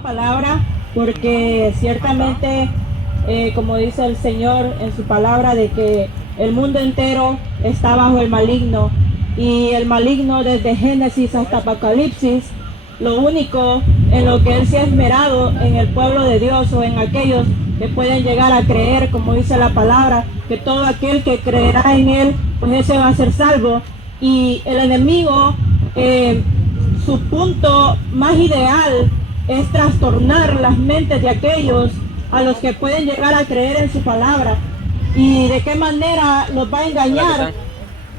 palabra, porque ciertamente, como dice el Señor en su palabra, de que el mundo entero está bajo el maligno, y el maligno desde Génesis hasta Apocalipsis, lo único en lo que él se ha esmerado en el pueblo de Dios, o en aquellos que pueden llegar a creer, como dice la palabra, que todo aquel que creerá en él, pues ese va a ser salvo. Y el enemigo, su punto más ideal es trastornar las mentes de aquellos a los que pueden llegar a creer en su palabra. ¿Y de qué manera los va a engañar?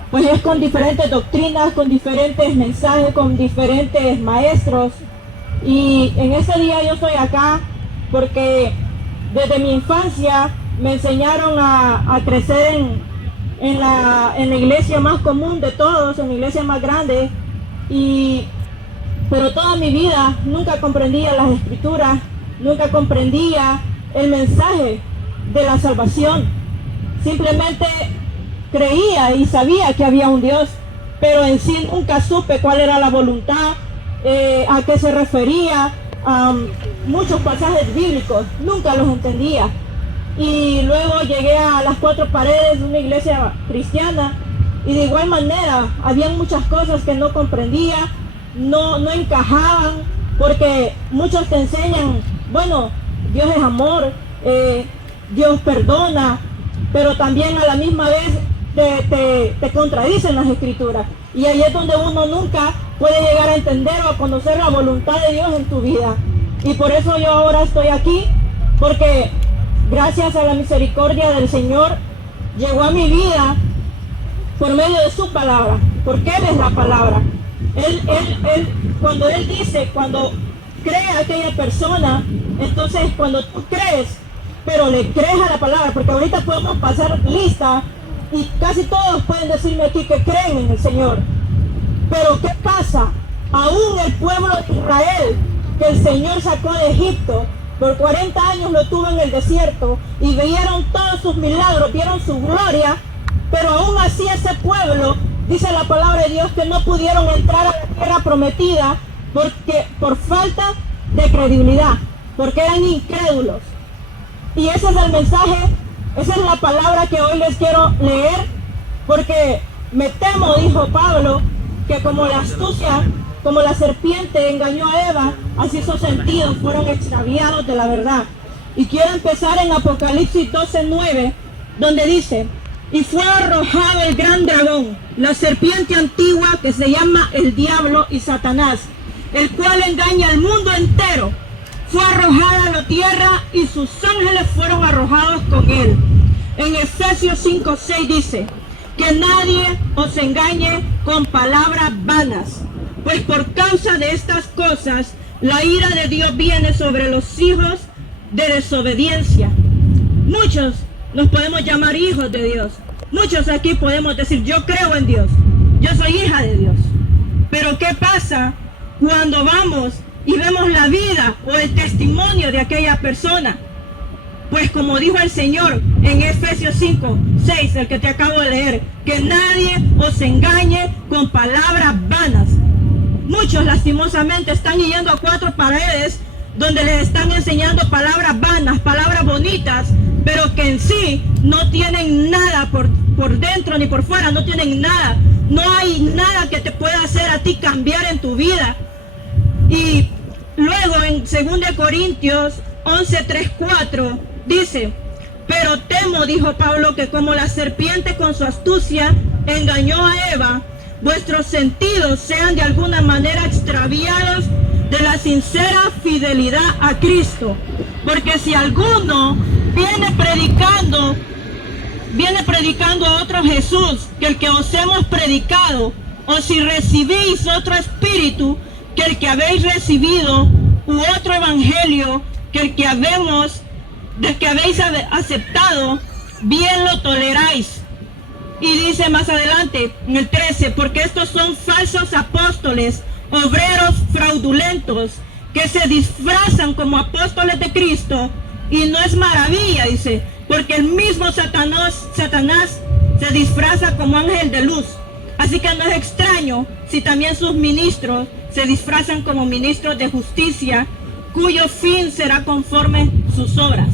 Pues es con diferentes doctrinas, con diferentes mensajes, con diferentes maestros. Y en este día yo estoy acá porque desde mi infancia me enseñaron a crecer en la iglesia más común de todos, en la iglesia más grande. Pero toda mi vida nunca comprendía las escrituras, nunca comprendía el mensaje de la salvación. Simplemente creía y sabía que había un Dios, pero en sí nunca supe cuál era la voluntad, a qué se refería, muchos pasajes bíblicos, nunca los entendía. Y luego llegué a las cuatro paredes de una iglesia cristiana, y de igual manera había muchas cosas que no comprendía, no encajaban, porque muchos te enseñan, bueno, Dios es amor, Dios perdona, pero también a la misma vez te contradicen las escrituras, y ahí es donde uno nunca puede llegar a entender o a conocer la voluntad de Dios en tu vida. Y por eso yo ahora estoy aquí, porque gracias a la misericordia del Señor llegó a mi vida por medio de su palabra, porque Él es la palabra. Cuando Él dice, cuando cree a aquella persona, entonces cuando tú crees, pero le crees a la palabra, porque ahorita podemos pasar lista y casi todos pueden decirme aquí que creen en el Señor. Pero ¿qué pasa? Aún el pueblo de Israel, que el Señor sacó de Egipto, por 40 años lo tuvo en el desierto, y vieron todos sus milagros, vieron su gloria, pero aún así ese pueblo, dice la palabra de Dios, que no pudieron entrar a la tierra prometida por falta de credibilidad, porque eran incrédulos. Y ese es el mensaje, esa es la palabra que hoy les quiero leer, porque me temo, dijo Pablo, que como la astucia, como la serpiente engañó a Eva, así sus sentidos fueron extraviados de la verdad. Y quiero empezar en Apocalipsis 12:9, donde dice: y fue arrojado el gran dragón, la serpiente antigua, que se llama el diablo y Satanás, el cual engaña al mundo entero. Fue arrojado a la tierra, y sus ángeles fueron arrojados con él. En Efesios 5:6 dice: que nadie os engañe con palabras vanas, pues por causa de estas cosas la ira de Dios viene sobre los hijos de desobediencia. Muchos nos podemos llamar hijos de Dios. Muchos aquí podemos decir: yo creo en Dios, yo soy hija de Dios. Pero ¿qué pasa cuando vamos y vemos la vida o el testimonio de aquella persona? Pues como dijo el Señor en Efesios 5:6, el que te acabo de leer, que nadie os engañe con palabras vanas. Muchos lastimosamente están yendo a cuatro paredes donde les están enseñando palabras vanas, palabras bonitas, pero que en sí no tienen nada por dentro ni por fuera, no tienen nada. No hay nada que te pueda hacer a ti cambiar en tu vida. Y luego en 2 Corintios 11:3-4 dice: pero temo, dijo Pablo, que como la serpiente con su astucia engañó a Eva, vuestros sentidos sean de alguna manera extraviados de la sincera fidelidad a Cristo. Porque si alguno viene predicando a otro Jesús que el que os hemos predicado, o si recibís otro espíritu que el que habéis recibido, u otro evangelio que el que habéis aceptado, bien lo toleráis. Y dice más adelante, en el 13, porque estos son falsos apóstoles, obreros fraudulentos, que se disfrazan como apóstoles de Cristo, y no es maravilla, dice, porque el mismo Satanás se disfraza como ángel de luz. Así que no es extraño si también sus ministros se disfrazan como ministros de justicia, cuyo fin será conforme sus obras.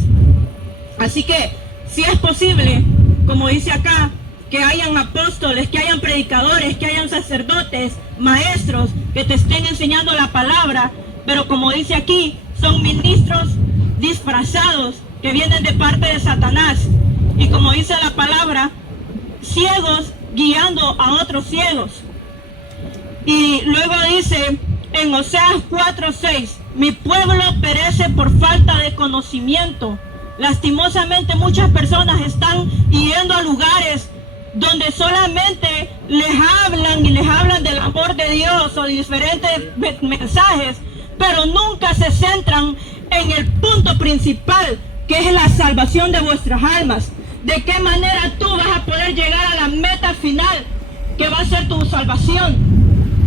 Así que, si es posible, como dice acá, que hayan apóstoles, que hayan predicadores, que hayan sacerdotes, maestros, que te estén enseñando la palabra, pero como dice aquí, son ministros disfrazados que vienen de parte de Satanás. Y como dice la palabra, ciegos guiando a otros ciegos. Y luego dice en Oseas 4:6, mi pueblo perece por falta de conocimiento. Lastimosamente muchas personas están yendo a lugares donde solamente les hablan del amor de Dios o de diferentes mensajes, pero nunca se centran en el punto principal, que es la salvación de vuestras almas. ¿De qué manera tú vas a poder llegar a la meta final, que va a ser tu salvación?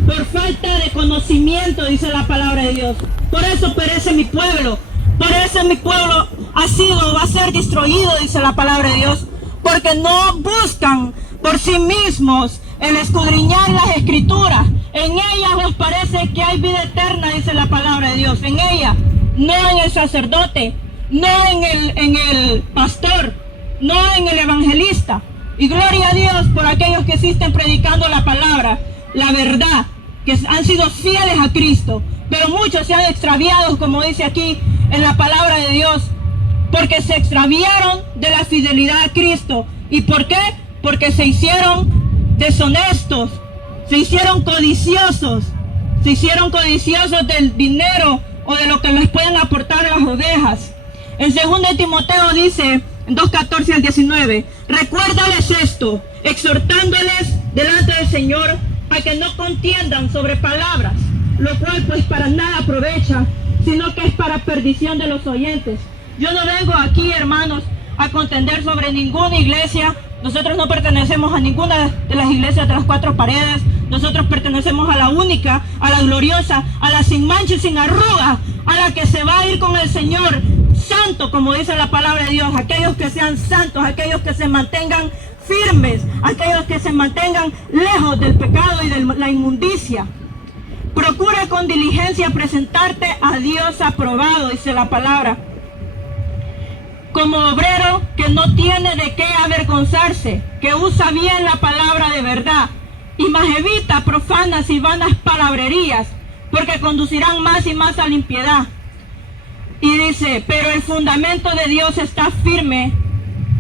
Por falta de conocimiento, dice la palabra de Dios. Por eso perece mi pueblo. Por eso mi pueblo va a ser destruido, dice la palabra de Dios. Porque no buscan por sí mismos el escudriñar las escrituras. En ellas os parece que hay vida eterna, dice la palabra de Dios. En ella, no en el sacerdote, no en el pastor, no en el evangelista. Y gloria a Dios por aquellos que sí estén predicando la palabra, la verdad, que han sido fieles a Cristo. Pero muchos se han extraviado, como dice aquí en la palabra de Dios, porque se extraviaron de la fidelidad a Cristo. ¿Y por qué? Porque se hicieron deshonestos, se hicieron codiciosos del dinero o de lo que les pueden aportar las ovejas. En 2 Timoteo dice, en 2:14 al 19, recuérdales esto, exhortándoles delante del Señor a que no contiendan sobre palabras, lo cual pues para nada aprovecha, sino que es para perdición de los oyentes. Yo no vengo aquí, hermanos, a contender sobre ninguna iglesia. Nosotros no pertenecemos a ninguna de las iglesias de las 4 paredes. Nosotros pertenecemos a la única, a la gloriosa, a la sin mancha y sin arruga, a la que se va a ir con el Señor santo, como dice la palabra de Dios. Aquellos que sean santos, aquellos que se mantengan firmes, aquellos que se mantengan lejos del pecado y de la inmundicia. Procura con diligencia presentarte a Dios aprobado, dice la palabra, como obrero que no tiene de qué avergonzarse, que usa bien la palabra de verdad, y más evita profanas y vanas palabrerías, porque conducirán más y más a la impiedad. Y dice, pero el fundamento de Dios está firme,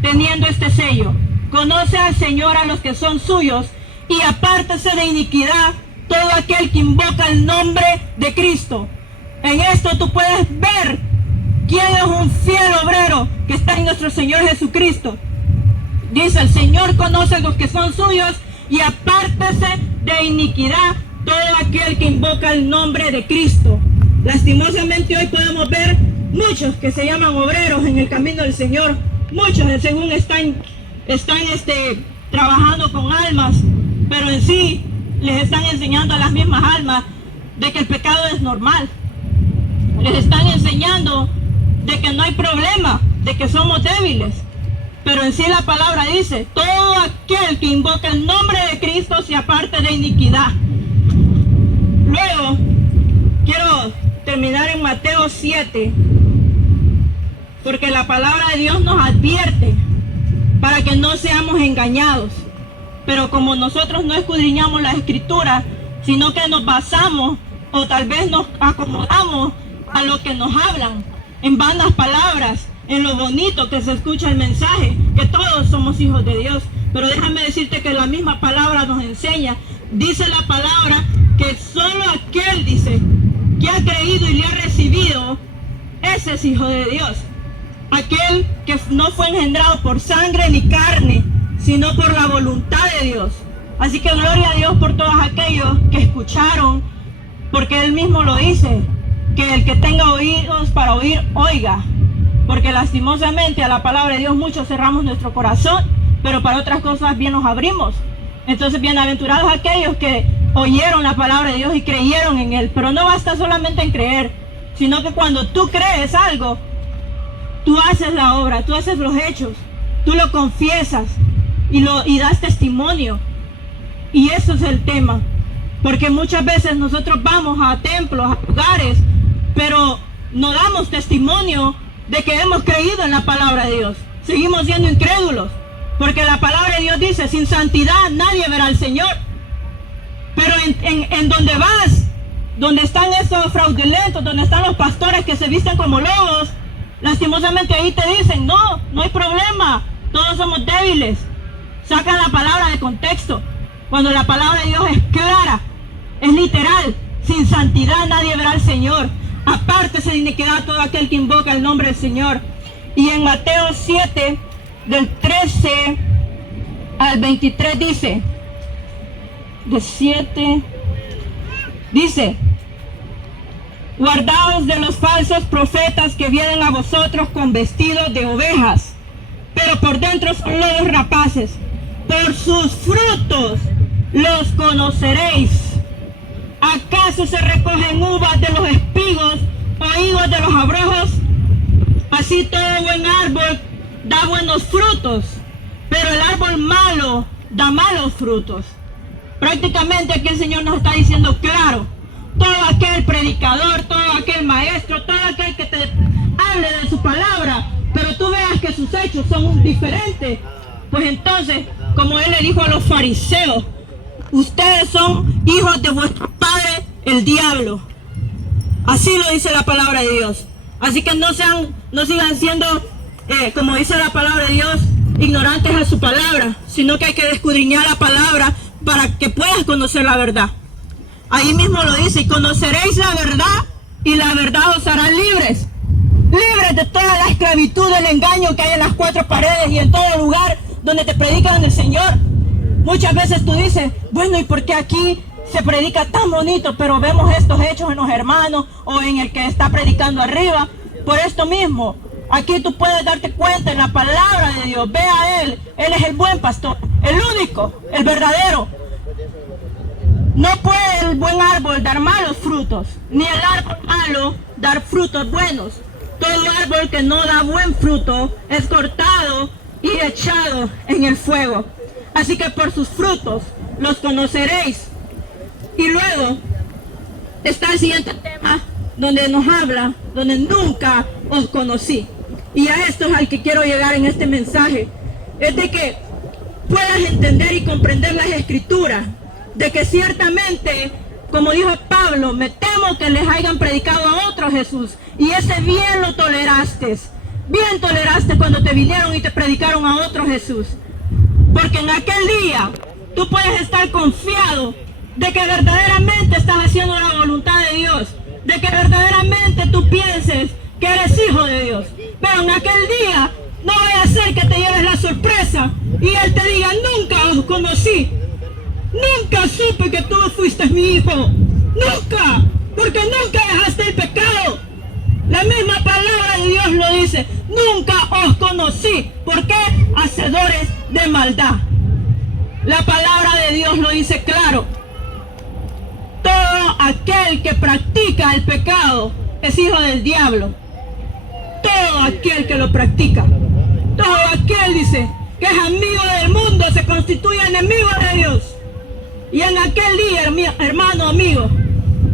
teniendo este sello: conoce al Señor a los que son suyos, y apártese de iniquidad todo aquel que invoca el nombre de Cristo. En esto tú puedes ver quién es un fiel obrero que está en nuestro Señor Jesucristo. Dice, el Señor conoce a los que son suyos, y apártese de iniquidad todo aquel que invoca el nombre de Cristo. Lastimosamente hoy podemos ver muchos que se llaman obreros en el camino del Señor. Muchos según están trabajando con almas, pero en sí les están enseñando a las mismas almas de que el pecado es normal. Les están enseñando de que no hay problema, de que somos débiles. Pero en sí la palabra dice, todo aquel que invoca el nombre de Cristo se aparte de iniquidad. Luego, quiero terminar en Mateo 7, porque la palabra de Dios nos advierte para que no seamos engañados. Pero como nosotros no escudriñamos la escritura, sino que nos basamos o tal vez nos acomodamos a lo que nos hablan, en vanas palabras, en lo bonito que se escucha el mensaje, que todos somos hijos de Dios. Pero déjame decirte que la misma palabra nos enseña, dice la palabra, que solo aquel, dice, que ha creído y le ha recibido, ese es hijo de Dios. Aquel que no fue engendrado por sangre ni carne, sino por la voluntad de Dios. Así que gloria a Dios por todos aquellos que escucharon, porque Él mismo lo dice, que el que tenga oídos para oír, oiga. Porque lastimosamente a la palabra de Dios muchos cerramos nuestro corazón, pero para otras cosas bien nos abrimos. Entonces bienaventurados aquellos que oyeron la palabra de Dios y creyeron en Él. Pero no basta solamente en creer, sino que cuando tú crees algo, tú haces la obra, tú haces los hechos, tú lo confiesas y das testimonio. Y eso es el tema, porque muchas veces nosotros vamos a templos, a lugares, pero no damos testimonio de que hemos creído en la palabra de Dios. Seguimos siendo incrédulos, porque la palabra de Dios dice, sin santidad nadie verá al Señor. Pero en donde vas, donde están estos fraudulentos, donde están los pastores que se visten como lobos, lastimosamente ahí te dicen, no hay problema, todos somos débiles. Sacan la palabra de contexto, cuando la palabra de Dios es clara, es literal. Sin santidad nadie verá al Señor. Apártese de iniquidad todo aquel que invoca el nombre del Señor. Y en Mateo 7, del 13 al 23 dice, dice, guardaos de los falsos profetas que vienen a vosotros con vestidos de ovejas, pero por dentro son lobos rapaces. Por sus frutos los conoceréis. ¿Acaso se recogen uvas de los espigos o higos de los abrojos? Así todo buen árbol da buenos frutos, pero el árbol malo da malos frutos. Prácticamente aquí el Señor nos está diciendo claro, todo aquel predicador, todo aquel maestro, todo aquel que te hable de su palabra, pero tú veas que sus hechos son diferentes, pues entonces, como Él le dijo a los fariseos, ustedes son hijos de vuestro padre, el diablo. Así lo dice la palabra de Dios. Así que no sigan siendo, como dice la palabra de Dios, ignorantes a su palabra, sino que hay que escudriñar la palabra para que puedas conocer la verdad. Ahí mismo lo dice, y conoceréis la verdad, y la verdad os hará libres. Libres de toda la esclavitud del engaño que hay en las cuatro paredes y en todo lugar donde te predican del Señor. Muchas veces tú dices, bueno, ¿y por qué aquí se predica tan bonito, pero vemos estos hechos en los hermanos o en el que está predicando arriba? Por esto mismo, aquí tú puedes darte cuenta en la palabra de Dios. Ve a Él es el buen pastor, el único, el verdadero. No puede el buen árbol dar malos frutos, ni el árbol malo dar frutos buenos. Todo árbol que no da buen fruto es cortado y echado en el fuego. Así que por sus frutos los conoceréis. Y luego está el siguiente tema donde nos habla, donde nunca os conocí. Y a esto es al que quiero llegar en este mensaje. Es de que puedas entender y comprender las escrituras. De que ciertamente, como dijo Pablo, me temo que les hayan predicado a otro Jesús. Y ese bien lo toleraste. Bien toleraste cuando te vinieron y te predicaron a otro Jesús. Porque en aquel día tú puedes estar confiado de que verdaderamente estás haciendo la voluntad de Dios. De que verdaderamente tú pienses que eres hijo de Dios. Pero en aquel día no vaya a ser que te lleves la sorpresa y Él te diga, nunca os conocí. Nunca supe que tú fuiste mi hijo. Nunca. Porque nunca dejaste el pecado. La misma palabra de Dios lo dice. Nunca os conocí. ¿Por qué? Hacedores de maldad. La palabra de Dios lo dice claro. Todo aquel que practica el pecado es hijo del diablo. Todo aquel que lo practica. Todo aquel, dice, que es amigo del mundo se constituye enemigo de Dios. Y en aquel día, hermano, amigo,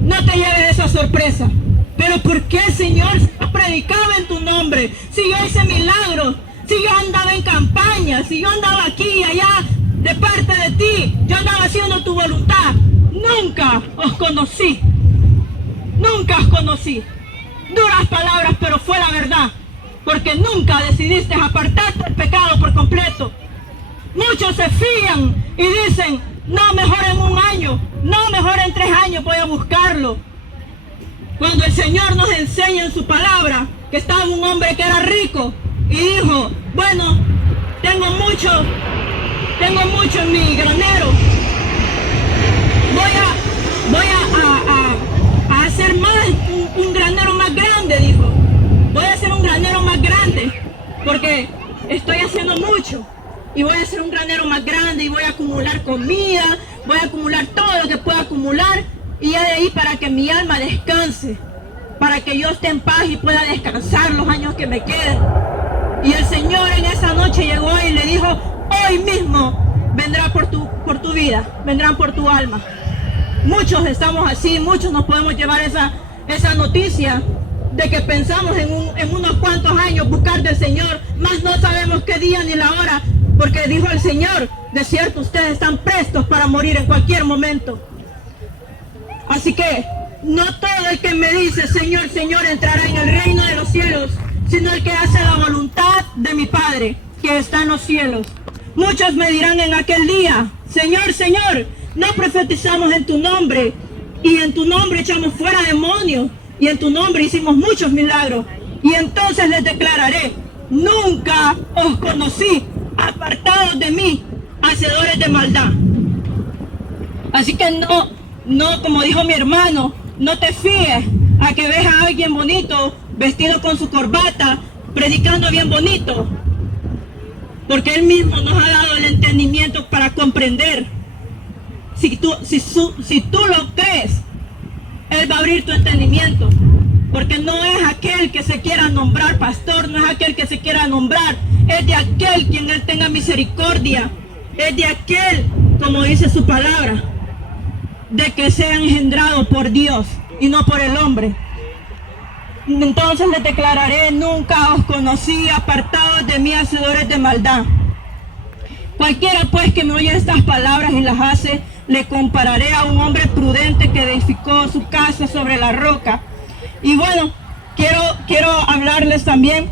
no te lleves esa sorpresa. Pero ¿por qué, Señor, predicaba en tu nombre? Si yo hice milagros, si yo andaba en campaña, si yo andaba aquí y allá de parte de ti, yo andaba haciendo tu voluntad. Nunca os conocí. Nunca os conocí. Duras palabras, pero fue la verdad. Porque nunca decidiste apartarte del pecado por completo. Muchos se fían y dicen, no, mejor en 1 año, no, mejor en 3 años voy a buscarlo. Cuando el Señor nos enseña en su palabra que estaba un hombre que era rico y dijo, bueno, tengo mucho en mi granero. Voy a hacer un granero más grande, dijo. Voy a hacer un granero más grande porque estoy haciendo mucho. Y voy a hacer un granero más grande y voy a acumular comida, voy a acumular todo lo que pueda acumular y ya de ahí para que mi alma descanse, para que yo esté en paz y pueda descansar los años que me queden. Y el Señor en esa noche llegó y le dijo, hoy mismo vendrá por tu vida, vendrán por tu alma. Muchos estamos así, muchos nos podemos llevar esa noticia de que pensamos en unos cuantos años buscar del Señor, mas no sabemos qué día ni la hora, porque dijo el Señor, de cierto ustedes están prestos para morir en cualquier momento. Así que no todo el que me dice Señor, Señor entrará en el reino de los cielos, sino el que hace la voluntad de mi Padre que está en los cielos. Muchos me dirán en aquel día, Señor, Señor, no profetizamos en tu nombre, y en tu nombre echamos fuera demonios, y en tu nombre hicimos muchos milagros. Y entonces les declararé, nunca os conocí, apartados de mí, hacedores de maldad. Así que no, como dijo mi hermano, no te fíes a que ves a alguien bonito, vestido con su corbata, predicando bien bonito, porque Él mismo nos ha dado el entendimiento para comprender. Si tú lo crees, Él va a abrir tu entendimiento, porque no es aquel que se quiera nombrar pastor, no es aquel que se quiera nombrar, es de aquel quien Él tenga misericordia, es de aquel, como dice su palabra, de que sea engendrado por Dios y no por el hombre. Entonces les declararé, nunca os conocí, apartados de mí, hacedores de maldad. Cualquiera pues que me oye estas palabras y las hace, le compararé a un hombre prudente que edificó su casa sobre la roca. Y bueno, quiero hablarles también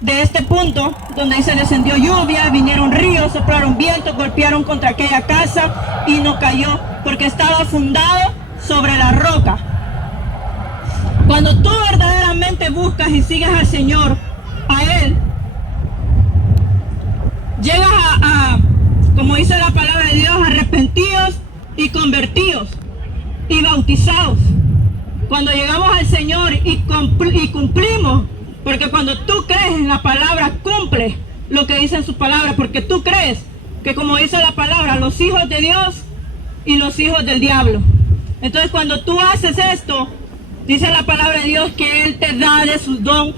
de este punto donde dice descendió lluvia, vinieron ríos, soplaron vientos, golpearon contra aquella casa y no cayó, porque estaba fundado sobre la roca. Cuando tú verdaderamente buscas y sigues al Señor, a Él, llegas como dice la palabra de Dios, arrepentidos y convertidos y bautizados. Cuando llegamos al Señor y cumplimos, porque cuando tú crees en la palabra, cumple lo que dice en su palabra, porque tú crees que, como dice la palabra, los hijos de Dios y los hijos del diablo. Entonces cuando tú haces esto, dice la palabra de Dios que Él te da de su don,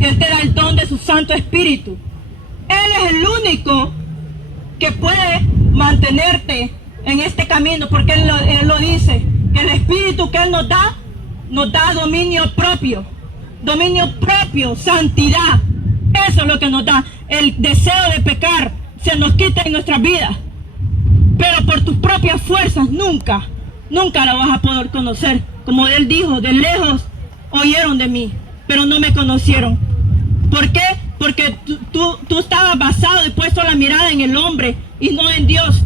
Él te da el don de su Santo Espíritu. Él es el único que puede mantenerte en este camino, porque Él lo dice, que el Espíritu que Él nos da dominio propio, santidad. Eso es lo que nos da. El deseo de pecar se nos quita en nuestras vidas, pero por tus propias fuerzas nunca la vas a poder conocer. Como Él dijo, de lejos oyeron de mí, pero no me conocieron. ¿Por qué? Porque tú estabas basado y puesto la mirada en el hombre y no en Dios.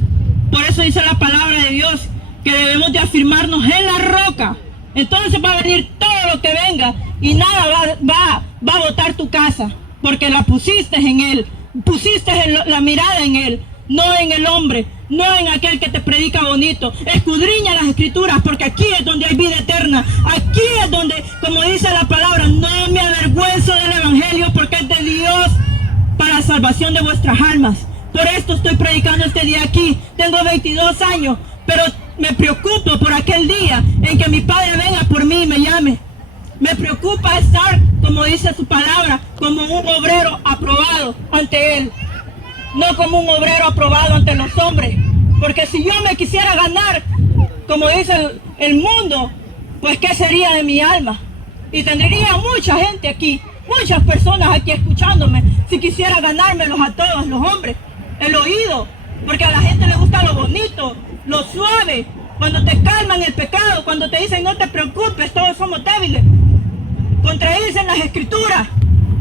Por eso dice la palabra de Dios que debemos de afirmarnos en la roca. Entonces va a venir todo lo que venga y nada va a botar tu casa, porque la pusiste en Él, pusiste la mirada en Él, no en el hombre, no en aquel que te predica bonito. Escudriña las escrituras, porque aquí es donde hay vida eterna. Aquí es donde, como dice la palabra, no me avergüenzo del evangelio, porque es de Dios para salvación de vuestras almas. Por esto estoy predicando este día aquí. Tengo 22 años, pero me preocupo por aquel día en que mi Padre venga por mí y me llame. Me preocupa estar, como dice su palabra, como un obrero aprobado ante Él, no como un obrero aprobado ante los hombres. Porque si yo me quisiera ganar, como dice el mundo, pues ¿qué sería de mi alma? Y tendría mucha gente aquí, muchas personas aquí escuchándome, si quisiera ganármelos a todos los hombres, el oído, porque a la gente le gusta lo bonito, lo suave, cuando te calman el pecado, cuando te dicen no te preocupes, todos somos débiles, contradicen las escrituras,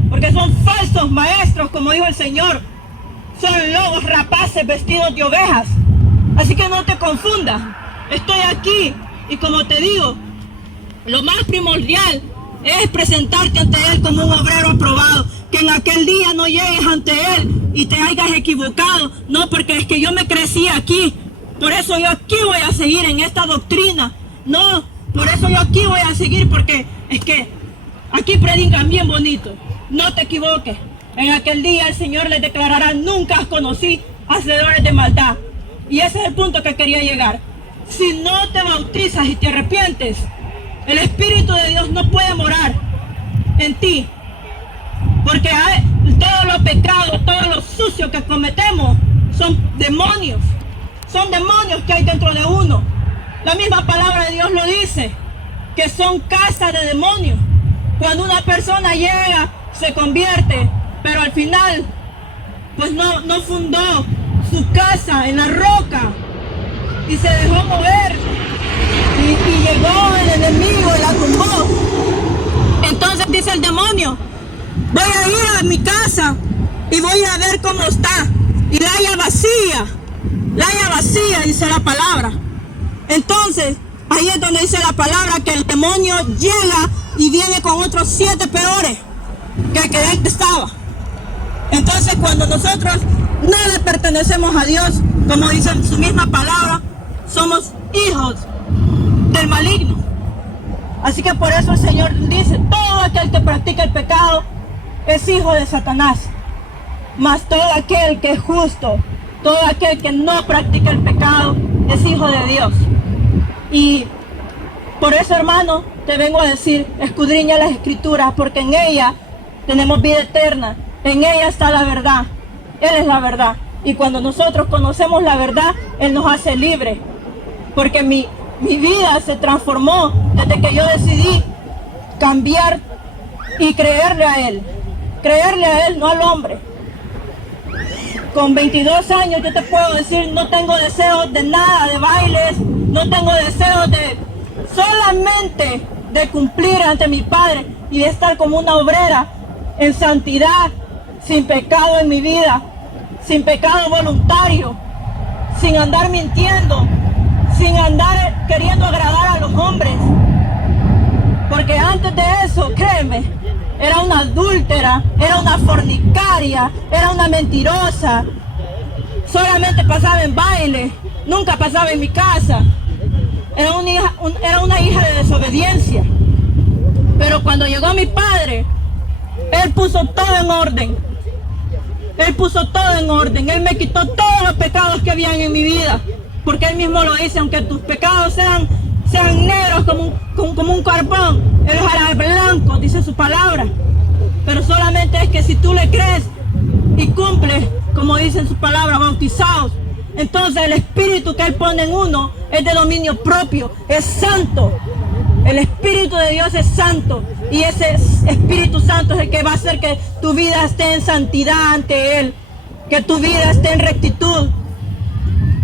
porque son falsos maestros, como dijo el Señor, son lobos rapaces vestidos de ovejas. Así que no te confundas, estoy aquí y como te digo, lo más primordial es presentarte ante Él como un obrero aprobado, que en aquel día no llegues ante Él y te hayas equivocado, no, porque es que yo me crecí aquí, por eso yo aquí voy a seguir en esta doctrina, no, por eso yo aquí voy a seguir, porque es que aquí predican bien bonito, no te equivoques. En aquel día el Señor les declarará, nunca os conocí, hacedores de maldad. Y ese es el punto que quería llegar. Si no te bautizas y te arrepientes, el Espíritu de Dios no puede morar en ti. Porque todos los pecados, todo lo sucio que cometemos son demonios. Son demonios que hay dentro de uno. La misma palabra de Dios lo dice, que son casas de demonios. Cuando una persona llega, se convierte, pero al final, pues no fundó su casa en la roca y se dejó mover y llegó el enemigo y la tumbó. Entonces dice el demonio, voy a ir a mi casa y voy a ver cómo está. Y la halla vacía, dice la palabra. Entonces, ahí es donde dice la palabra que el demonio llega y viene con otros 7 peores que el que él estaba. Entonces, cuando nosotros no le pertenecemos a Dios, como dice su misma palabra, somos hijos del maligno. Así que por eso el Señor dice, todo aquel que practica el pecado es hijo de Satanás. Mas todo aquel que es justo, todo aquel que no practica el pecado, es hijo de Dios. Y por eso, hermano, te vengo a decir, escudriña las Escrituras, porque en ellas tenemos vida eterna, en ella está la verdad, Él es la verdad. Y cuando nosotros conocemos la verdad, Él nos hace libres, porque mi vida se transformó desde que yo decidí cambiar y creerle a Él, no al hombre. Con 22 años yo te puedo decir, no tengo deseos de nada, de bailes, no tengo deseos de solamente de cumplir ante mi Padre y de estar como una obrera en santidad, sin pecado en mi vida, sin pecado voluntario, sin andar mintiendo, sin andar queriendo agradar a los hombres. Porque antes de eso, créeme, era una adúltera, era una fornicaria, era una mentirosa. Solamente pasaba en baile, nunca pasaba en mi casa. Era una hija de desobediencia. Pero cuando llegó mi Padre, Él puso todo en orden. Él puso todo en orden. Él me quitó todos los pecados que habían en mi vida. Porque Él mismo lo dice, aunque tus pecados sean negros como un carbón, Él los hará blancos, dice su palabra. Pero solamente es que si tú le crees y cumples, como dice en su palabra, bautizados, entonces el Espíritu que Él pone en uno es de dominio propio, es santo. El Espíritu de Dios es santo y ese Espíritu Santo es el que va a hacer que tu vida esté en santidad ante Él, que tu vida esté en rectitud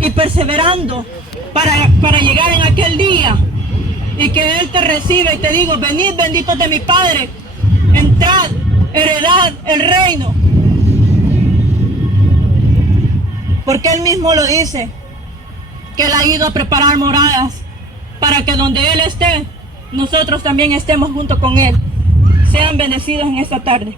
y perseverando para llegar en aquel día y que Él te reciba y te diga, venid benditos de mi Padre, entrad, heredad el reino. Porque Él mismo lo dice, que Él ha ido a preparar moradas para que donde Él esté, nosotros también estemos junto con Él. Sean bendecidos en esta tarde.